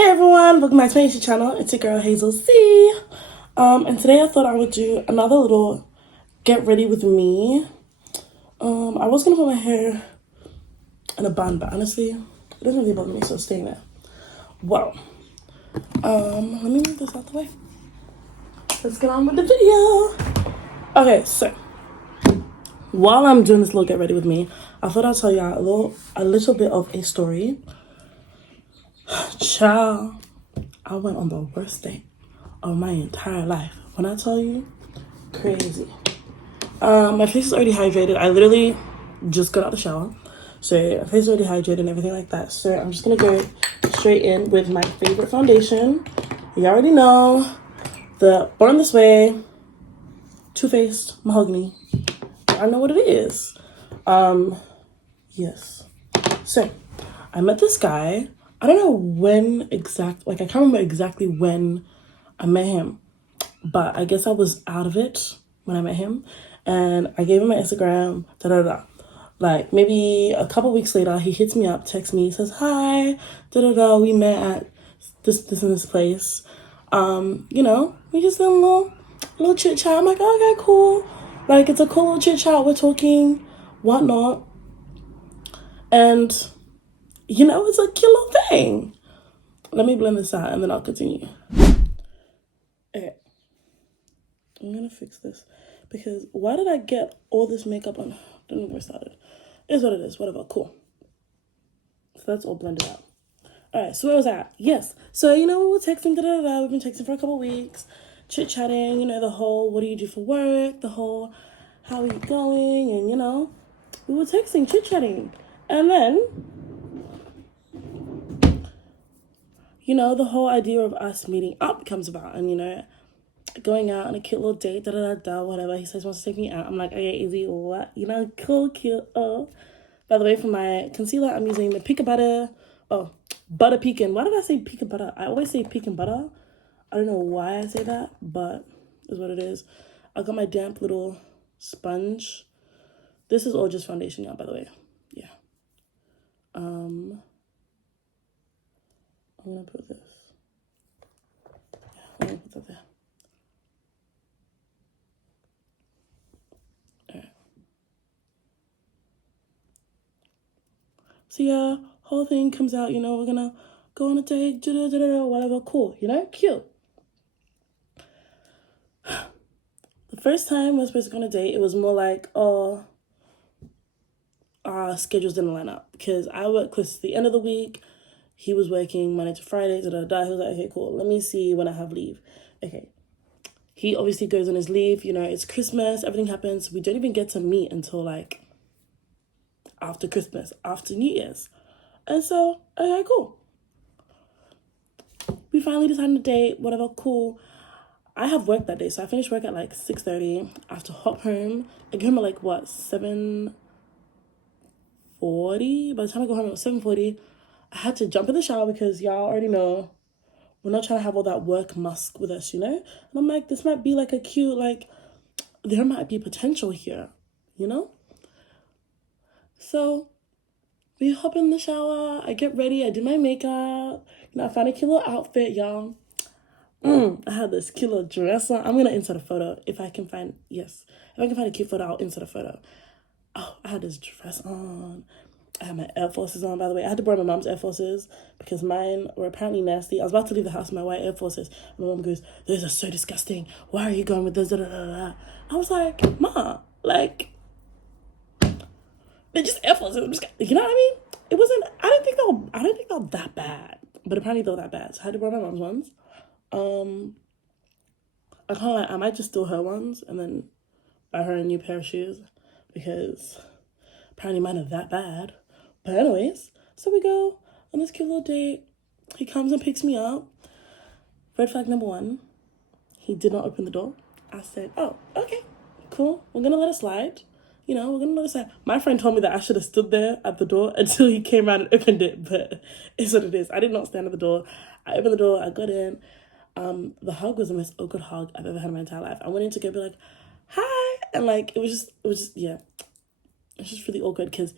Hey everyone, welcome back to my YouTube channel. It's your girl Hazel C. And today I thought I would do another little get ready with me. I was gonna put my hair in a bun, but honestly, it doesn't really bother me, so it's staying there. Well, let me move this out the way. Let's get on with the video. Okay, so while I'm doing this little get ready with me, I thought I'd tell y'all a little bit of a story. Child, I went on the worst date of my entire life. When I tell you, crazy. My face is already hydrated. I literally just got out of the shower, so my face is already hydrated and everything like that. So I'm just gonna go straight in with my favorite foundation. You already know, the Born This Way Too Faced Mahogany. I know what it is. Yes. So I met this guy. I don't know when I can't remember exactly when I met him, but I guess I was out of it when I met him, and I gave him my Instagram, Like, maybe a couple weeks later, he hits me up, texts me, says, hi, we met at this and this place. We just did a little chit chat. I'm like, okay, cool. Like, it's a cool little chit chat. We're talking, whatnot. And, it's a cute little thing. Let me blend this out and then I'll continue. Okay. I'm gonna fix this because why did I get all this makeup on? Don't know where I started. It is what it is. Whatever. Cool. So that's all blended out. All right. So where was I at? Yes. So we were texting. We've been texting for a couple weeks, chit chatting. The whole what do you do for work? The whole how are you going? And we were texting, chit chatting, and then the whole idea of us meeting up comes about, and going out on a cute little date, whatever. He says he wants to take me out. I'm like, okay, easy, what? Cool, cute. By the way, for my concealer, I'm using the Butter Pecan. Why did I say pecan butter? I always say pecan butter. I don't know why I say that, but is what it is. I got my damp little sponge. This is all just foundation, y'all, by the way. Yeah. I'm gonna put this. Yeah, I'm gonna put that there. So yeah, whole thing comes out, we're gonna go on a date, whatever, cool, cute. The first time we were supposed to go on a date, it was more like, our schedules didn't line up because I work close to the end of the week. He was working Monday to Friday, He was like, okay, cool, let me see when I have leave. Okay. He obviously goes on his leave, it's Christmas, everything happens. We don't even get to meet until like after Christmas, after New Year's. And so, okay, cool. We finally decided to date, whatever, cool. I have work that day, so I finished work at like 6:30. I have to hop home. I get home at like, 7:40? By the time I go home, it was 7:40. I had to jump in the shower because y'all already know we're not trying to have all that work musk with us, And I'm like, this might be like a cute, there might be potential here, So we hop in the shower, I get ready, I do my makeup, I found a cute little outfit, y'all. I had this cute little dress on. I'm gonna insert a photo if I can find, yes. If I can find a cute photo, I'll insert a photo. Oh, I had this dress on. I had my Air Forces on, by the way. I had to borrow my mom's Air Forces because mine were apparently nasty. I was about to leave the house in my white Air Forces. My mom goes, those are so disgusting. Why are you going with those? I was like, Ma, they're just Air Forces. You know what I mean? It wasn't, I didn't think they were that bad. But apparently they were that bad. So I had to borrow my mom's ones. I kind of I might just steal her ones and then buy her a new pair of shoes because apparently mine are that bad. But anyways, so we go on this cute little date. He comes and picks me up. Red flag number 1, he did not open the door. I said, oh, okay, cool. We're going to let it slide. We're going to let it slide. My friend told me that I should have stood there at the door until he came around and opened it, but it's what it is. I did not stand at the door. I opened the door. I got in. The hug was the most awkward hug I've ever had in my entire life. I went in to go be like, hi, and it was just yeah, it's just really awkward because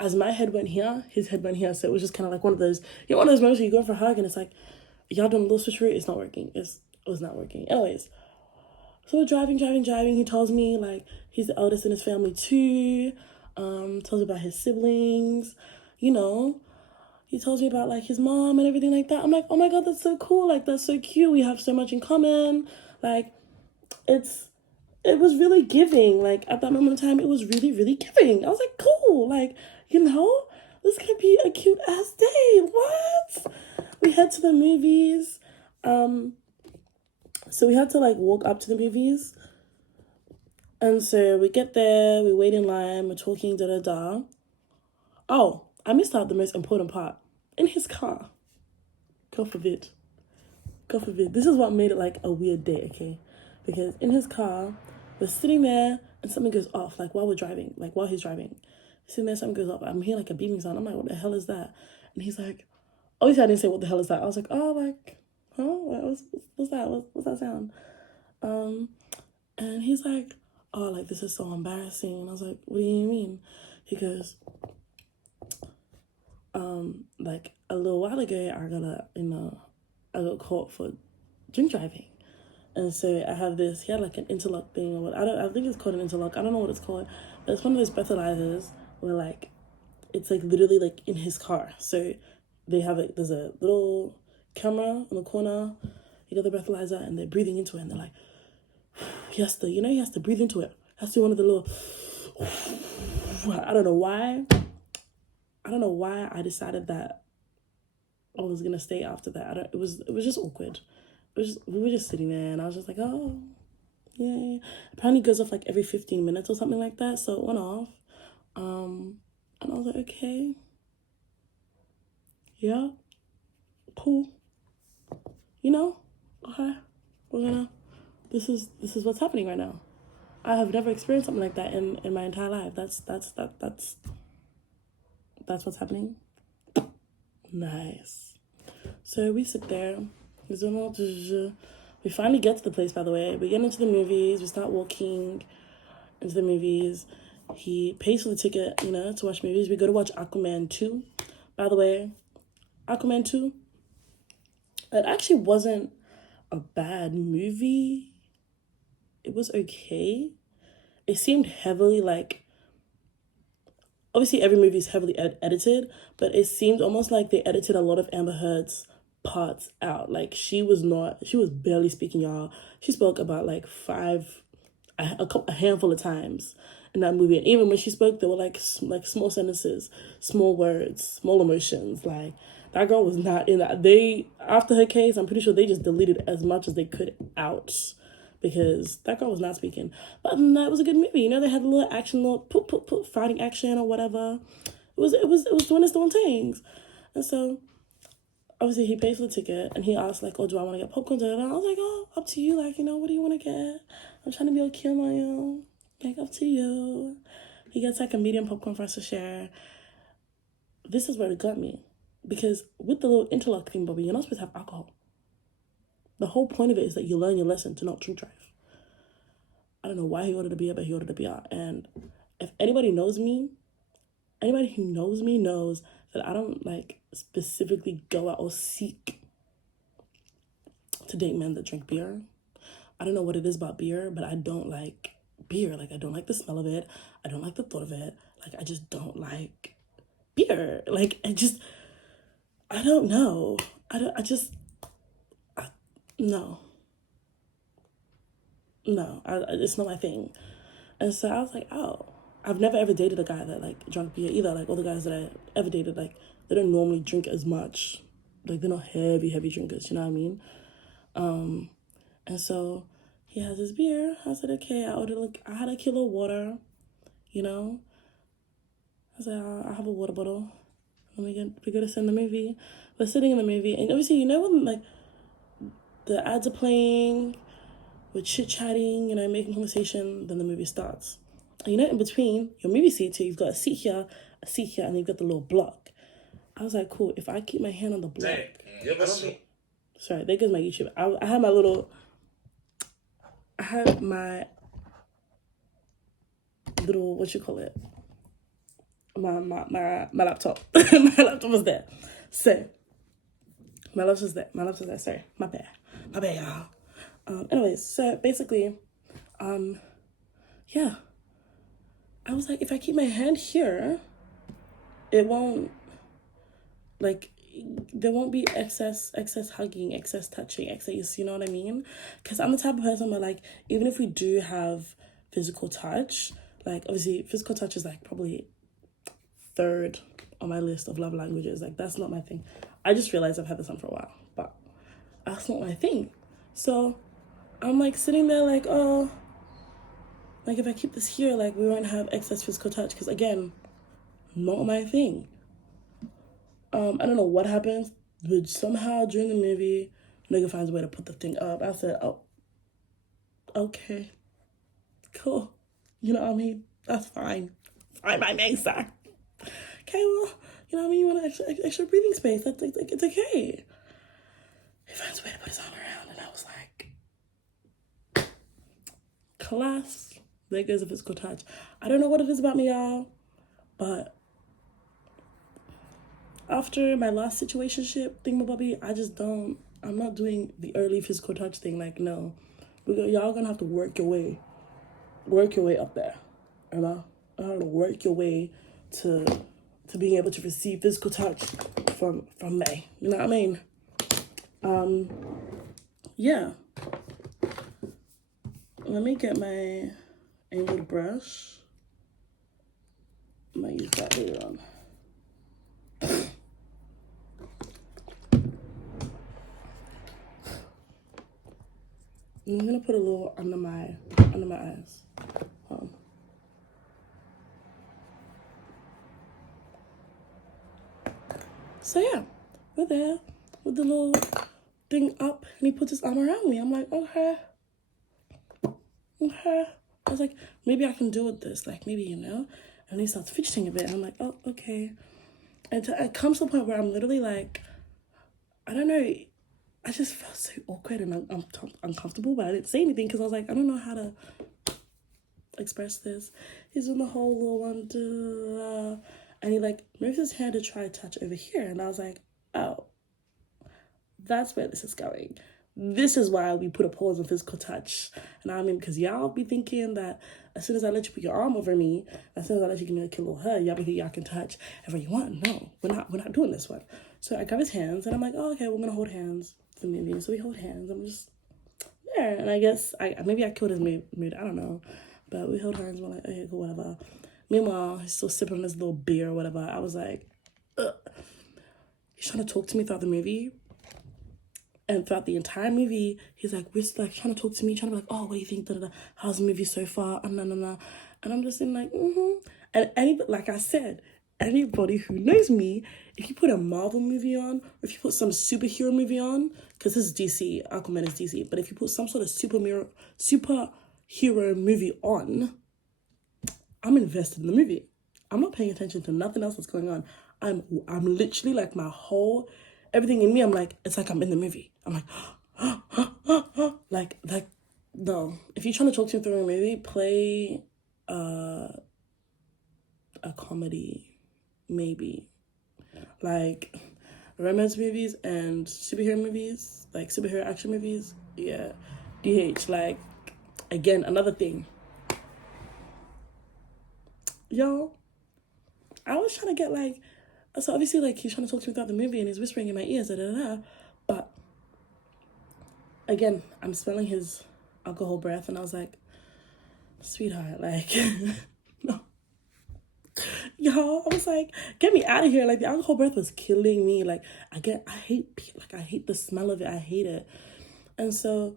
as my head went here, his head went here. So it was just kind of like one of those, one of those moments where you go for a hug and it's like, y'all done a little switcheroo, it's not working. It was not working. Anyways, so we're driving. He tells me, like, he's the eldest in his family too. Tells me about his siblings, He tells me about, like, his mom and everything like that. I'm like, oh my God, that's so cool. Like, that's so cute. We have so much in common. Like, it was really giving. Like, at that moment in time, it was really, really giving. I was like, cool. Like, this could be a cute ass day. What? We head to the movies. So we had to, like, walk up to the movies. And so we get there, we wait in line, we're talking, da-da-da. Oh, I missed out the most important part. In his car. God forbid. This is what made it, like, a weird day, okay? Because in his car, we're sitting there, and something goes off, like, while he's driving. Sitting there, something goes off. I'm hearing, like, a beeping sound. I'm like, what the hell is that? And he's like, obviously I didn't say, what the hell is that? I was like, oh, like, huh? What's that? What's that sound? And he's like, oh, like, this is so embarrassing. And I was like, what do you mean? He goes, like, a little while ago, I got caught for drink driving. And so I have this, he had, like, an interlock thing, or what, I think it's called an interlock, I don't know what it's called, but it's one of those breathalyzers where, like, it's, like, literally, like, in his car. So they have, like, there's a little camera in the corner, you got the breathalyzer, and they're breathing into it, and they're like, he has to breathe into it. Has to do one of the little, I don't know why I decided that I was gonna stay after that. It was just awkward. We were just sitting there, and I was just like, oh, yeah. Apparently it goes off, like, every 15 minutes or something like that, so it went off. And I was like, okay. Yeah. Cool. Okay. This is what's happening right now. I have never experienced something like that in my entire life. That's what's happening. Nice. So we sit there. We finally get to the place, by the way. We get into the movies. We start walking into the movies. He pays for the ticket, to watch movies. We go to watch Aquaman 2. By the way, Aquaman 2, it actually wasn't a bad movie. It was okay. It seemed heavily, like, obviously every movie is heavily edited, but it seemed almost like they edited a lot of Amber Heard's parts out. Like, she was barely speaking, y'all. She spoke about, like, a handful of times in that movie. And even when she spoke, there were, like small sentences, small words, small emotions. Like, that girl was not in that. After her case, I'm pretty sure they just deleted as much as they could out, because that girl was not speaking. But other than that, it was a good movie. They had a little action, little poop, fighting action or whatever. It was doing its own things. And so, obviously, he paid for the ticket, and he asked, like, oh, do I want to get popcorn? And I was like, oh, up to you. Like, what do you want to get? I'm trying to be okay on my own. Like, up to you. He gets, like, a medium popcorn for us to share. This is where it got me. Because with the little interlock thing, Bobby, you're not supposed to have alcohol. The whole point of it is that you learn your lesson to not drink drive. I don't know why he ordered a beer, but he ordered a beer. And if anybody knows me, anybody who knows me knows that I don't, like, specifically go out or seek to date men that drink beer. I don't know what it is about beer, but I don't like beer. Like, I don't like the smell of it. I don't like the thought of it. Like, I just don't like beer. Like, I don't know. No, it's not my thing. And so I was like, oh, I've never ever dated a guy that, like, drank beer either. Like, all the guys that I ever dated, like, they don't normally drink as much. Like, they're not heavy drinkers, you know what I mean? And so he has his beer. I said, okay. I had a kilo of water, I said, I have a water bottle. And we go to see the movie. We're sitting in the movie, and obviously, when, like, the ads are playing, we're chit-chatting, making conversation, then the movie starts. And in between your movie seat too, you've got a seat here, and you've got the little block. I was like, cool, if I keep my hand on the block. Sorry, there goes my YouTube. I had my little what you call it? my laptop. My laptop was there. So my laptop was there. My laptop was there. Sorry, my bad, y'all. Anyways, so basically, yeah, I was like, if I keep my hand here, it won't, like, there won't be excess hugging, excess touching, excess, you know what I mean? Because I'm the type of person where, like, even if we do have physical touch, like, obviously physical touch is like probably third on my list of love languages. Like, that's not my thing. I just realized I've had this on for a while, but that's not my thing. So I'm like sitting there like, oh, like if I keep this here, like we won't have excess physical touch, because again, not my thing. I don't know what happens, but somehow during the movie, nigga finds a way to put the thing up. I said, oh, okay, cool. You know what I mean? That's fine. Fine by me, sir. Okay, well, you know what I mean? You want extra breathing space. That's like, it's okay. He finds a way to put his arm around, and I was like, class. There goes a physical touch. I don't know what it is about me, y'all, but after my last situationship thingamabobby, I'm not doing the early physical touch thing. Like, no, y'all gonna have to work your way up there, you know? You have to work your way to being able to receive physical touch from me. You know what I mean? Yeah. Let me get my angled brush. I might use that later on. I'm gonna put a little under my eyes. So yeah, we're there with the little thing up, and he puts his arm around me. I'm like, okay. I was like, maybe I can do with this, like maybe, you know. And he starts fidgeting a bit, and I'm like, oh, okay. And it comes to a point where I'm literally like, I don't know, I just felt so awkward and uncomfortable, but I didn't say anything because I was like, I don't know how to express this. He's doing the whole little one, and he like moves his hand to try to touch over here, and I was like, oh, that's where this is going. This is why we put a pause on physical touch. And I mean, because y'all be thinking that as soon as I let you put your arm over me, as soon as I let you give me like a little hug, y'all be thinking y'all can touch whatever you want. No, we're not doing this one. So I grab his hands, and I'm like, oh, okay, we're gonna hold hands for the movie. So we hold hands. I'm just there, and I guess maybe I killed his mood. I don't know, but we held hands. And we're like, okay, cool, whatever. Meanwhile, he's still sipping on his little beer or whatever. I was like, ugh. He's trying to talk to me throughout the movie. And throughout the entire movie, he's like, we're like trying to talk to me, trying to be like, oh, what do you think? Da-da-da. How's the movie so far? And I'm just in like, And like I said, anybody who knows me, if you put a Marvel movie on, or if you put some superhero movie on, because this is DC, Aquaman is DC, but if you put some sort of superhero movie on, I'm invested in the movie. I'm not paying attention to nothing else that's going on. I'm literally like everything in me, I'm like, it's like I'm in the movie. I'm like, like, no. If you're trying to talk to me through a movie, play a comedy, maybe. Like, romance movies and superhero movies, like superhero action movies, yeah. DH, like, again, another thing. Y'all, I was trying to get like, so obviously like he's trying to talk to me throughout the movie and he's whispering in my ears, but again, I'm smelling his alcohol breath, and I was like, sweetheart, like, no. Y'all, I was like, get me out of here. Like, the alcohol breath was killing me. Like, I hate the smell of it. I hate it. And so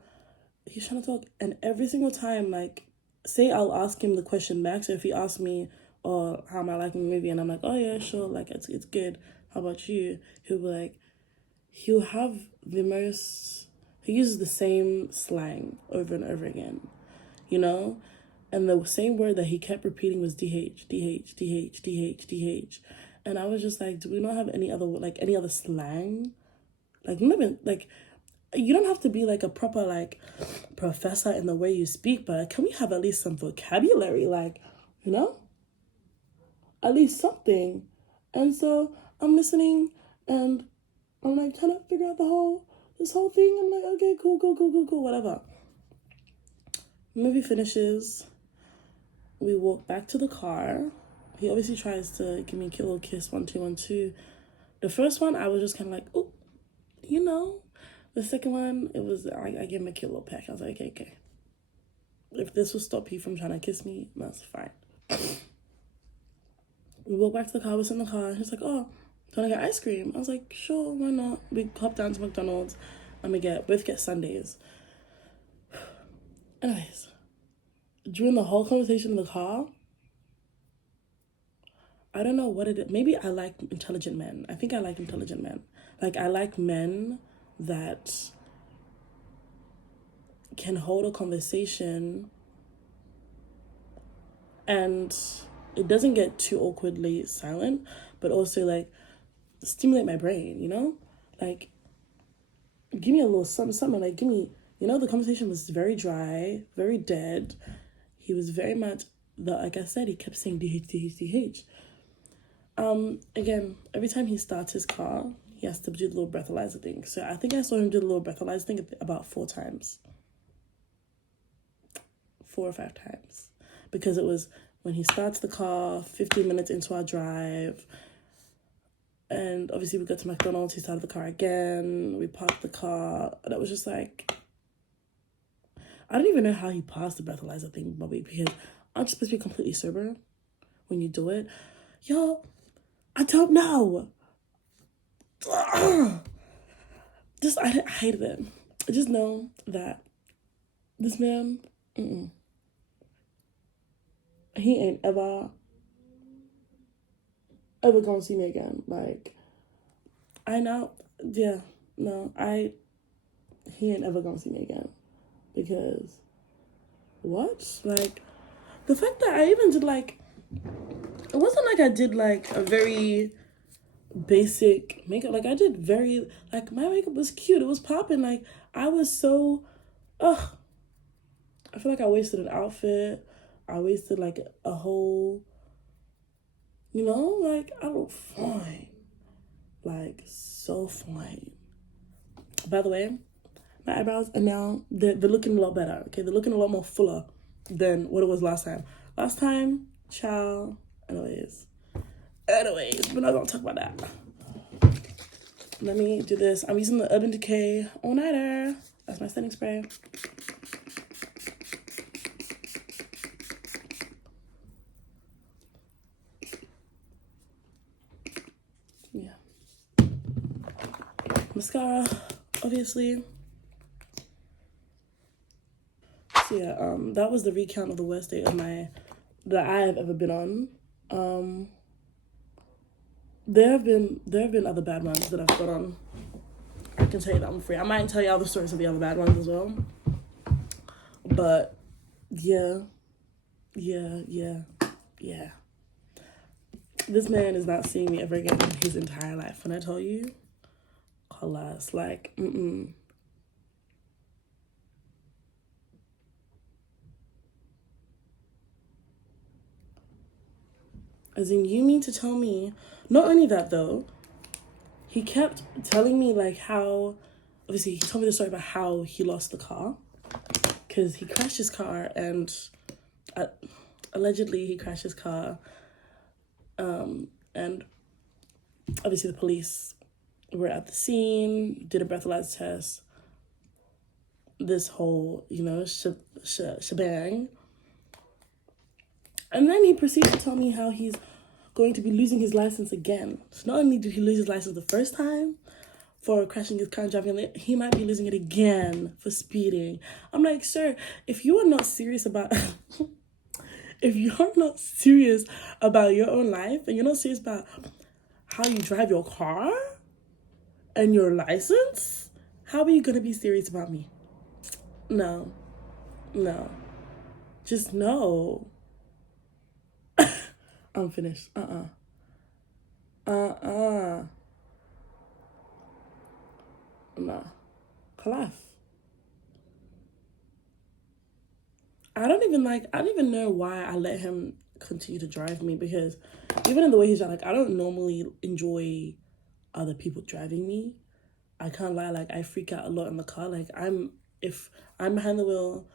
he's trying to talk, and every single time, like, say I'll ask him the question back. So if he asks me, or how am I liking the movie, and I'm like, oh yeah, sure, like it's good. How about you? He'll be like, he uses the same slang over and over again, you know? And the same word that he kept repeating was DH, DH, DH, DH, DH. And I was just like, do we not have any other slang? Like, not even, like, you don't have to be like a proper, like, professor in the way you speak, but can we have at least some vocabulary? Like, you know? at least something. And so I'm listening and I'm like trying to figure out this whole thing. I'm like, okay, cool, whatever. Movie finishes. We walk back to the car. He obviously tries to give me a little kiss, 1, 2, 1, 2. The first one, I was just kind of like, oh, you know. The second one, it was, I gave him a cute little peck. I was like, okay. If this will stop you from trying to kiss me, that's fine. We walk back to the car, we're in the car. He's like, oh, do you want to get ice cream? I was like, sure, why not? We hop down to McDonald's and we both get sundaes. Anyways, during the whole conversation in the car, I don't know what it is. Maybe I like intelligent men. I think I like intelligent men. Like, I like men that can hold a conversation and it doesn't get too awkwardly silent, but also, like, stimulate my brain, you know? Like, give me a little something. Like, give me, you know, the conversation was very dry, very dead. He was very much, like I said, he kept saying DH. Again, every time he starts his car, he has to do the little breathalyzer thing. So I think I saw him do the little breathalyzer thing about 4 times. 4 or 5 times. Because it was when he starts the car, 15 minutes into our drive, and obviously we got to McDonald's, he started the car again, we parked the car, and it was just like, I don't even know how he passed the breathalyzer thing, Bobby, because aren't you supposed to be completely sober when you do it? Yo, I don't know. Just, I hated it. I just know that this man, he ain't ever gonna see me again. Like, I know, yeah, no, he ain't ever gonna see me again. Because, what? Like, the fact that I even did, like, it wasn't like I did, like, a very basic makeup. Like, I did very, like, my makeup was cute. It was popping. Like, I was so, I feel like I wasted an outfit. I wasted, like, a whole, you know, like, I look fine. Like, so fine. By the way, my eyebrows are now, they're looking a lot better, okay? They're looking a lot more fuller than what it was last time. Last time, ciao. Anyways, we're not gonna talk about that. Let me do this. I'm using the Urban Decay All Nighter. That's my setting spray. Yeah. Mascara, obviously. So yeah, that was the recount of the worst date that I have ever been on. There have been other bad ones that I've got on. I can tell you that I'm free. I might tell you all the stories of the other bad ones as well. But yeah. This man is not seeing me ever again in his entire life. When I tell you, alas, like, As in, you mean to tell me, not only that though, he kept telling me like how, obviously he told me the story about how he lost the car. Because he crashed his car and allegedly he crashed his car. And obviously the police were at the scene, did a breathalyzer test, this whole, you know, shebang. And then he proceeds to tell me how he's going to be losing his license again. So not only did he lose his license the first time for crashing his car and driving, he might be losing it again for speeding. I'm like, sir, if you are not serious about if you're not serious about your own life and you're not serious about how you drive your car and your license, how are you gonna be serious about me? No. Just no. I'm finished. Nah. Khalaf. I don't even know why I let him continue to drive me, because even in the way he's like, I don't normally enjoy other people driving me. I can't lie, like I freak out a lot in the car. Like if I'm behind the wheel,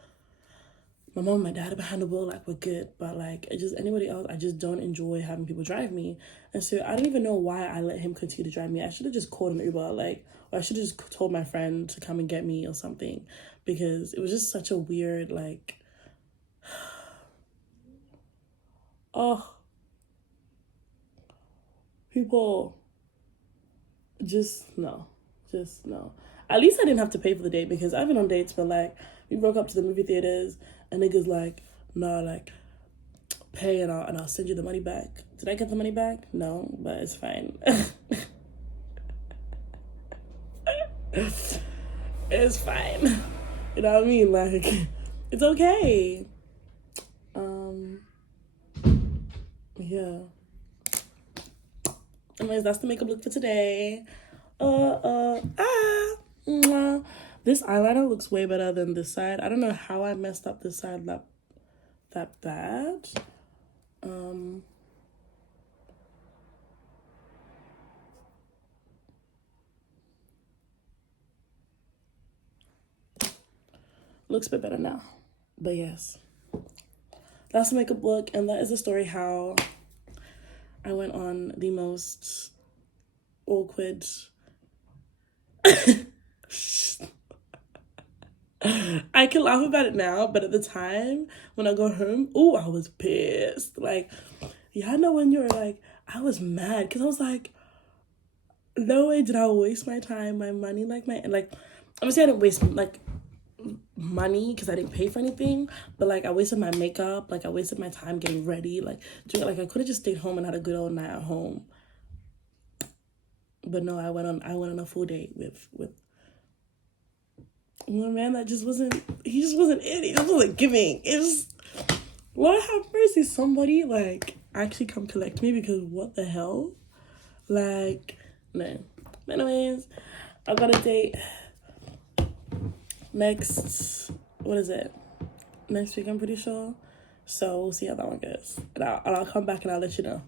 my mom and my dad are behind the wheel, like we're good. But like just anybody else, I just don't enjoy having people drive me. And so I don't even know why I let him continue to drive me. I should have just called an Uber, like, or I should have just told my friend to come and get me or something, because it was just such a weird, like, oh, people, just no. At least I didn't have to pay for the date, because I've been on dates where like we broke up to the movie theaters and niggas like, no, like pay and I'll send you the money back. Did I get the money back? No, but it's fine. It's fine. You know what I mean? Like, it's okay. Yeah. Anyways, that's the makeup look for today. Mwah. This eyeliner looks way better than this side. I don't know how I messed up this side that bad. Looks a bit better now. But yes, that's the makeup look, and that is the story how I went on the most awkward I can laugh about it now, but at the time when I go home, oh, I was pissed. Like, yeah, I know when you're like, I was mad because I was like, no way did I waste my time, my money, like obviously I didn't waste like money because I didn't pay for anything, but like I wasted my makeup, like I wasted my time getting ready, like I could have just stayed home and had a good old night at home. But no, I went on a full date with one man that just wasn't it. He just wasn't giving. It was, Lord have mercy, somebody like actually come collect me, because what the hell? Like, no. But anyways, I got a date next week, I'm pretty sure. So we'll see how that one goes. And I'll come back and I'll let you know.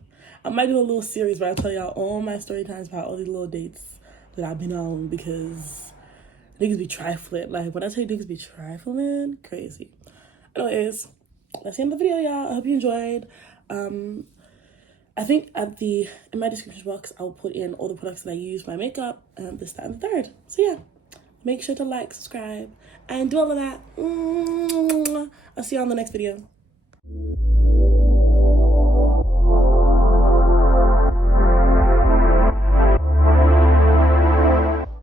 I might do a little series where I tell y'all all my story times about all these little dates that I've been on, because niggas be trifling. Like, when I tell you niggas be trifling, crazy. Anyways, that's the end of the video, y'all. I hope you enjoyed. I think in my description box, I'll put in all the products that I use for my makeup, this, that, and the third. So yeah, make sure to like, subscribe, and do all of that. I'll see you on the next video.